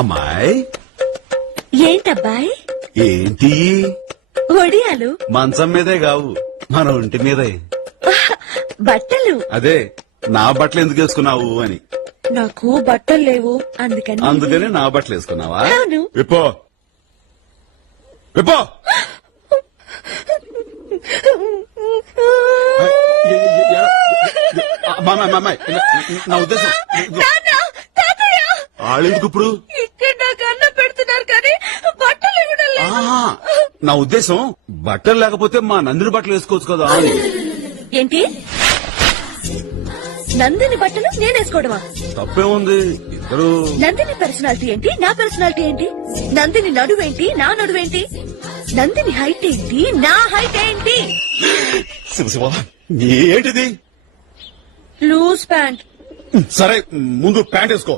అమ్మాయి ఏంటబ్బాయ్? ఏంటి ఒడియాలు మంచం మీదే కావు మన ఒంటి మీదే. బట్టలు. అదే నా బట్టలు ఎందుకు వేసుకున్నావు అని. నాకు బట్టలు లేవు అందుకని నా బట్టలు వేసుకున్నావా? అవును. విప్పో విప్పో. నా ఉద్దేశం వాళ్ళెందుకు ఇప్పుడు ఇక్కడ నాకు అన్నం పెడుతున్నారు కానీ బట్టలు ఇవ్వడం లేదు. నా ఉద్దేశం బట్టలు లేకపోతే మా నందిని బట్టలు వేసుకోవచ్చు కదా అని. ఏంటి నందిని బట్టలు నేనేసుకోవడమా? తప్పేముంది ఇద్దరు. నందిని పర్సనాలిటీ ఏంటి, నా పర్సనాలిటీ ఏంటి? నందిని నడువేంటి, నా నడువేంటి? నందిని హైట్ ఏంటి, నా హైట్ ఏంటి? శివ ఏంటిది? Loose pant. సరే ముందు ప్యాంట్ వేసుకో.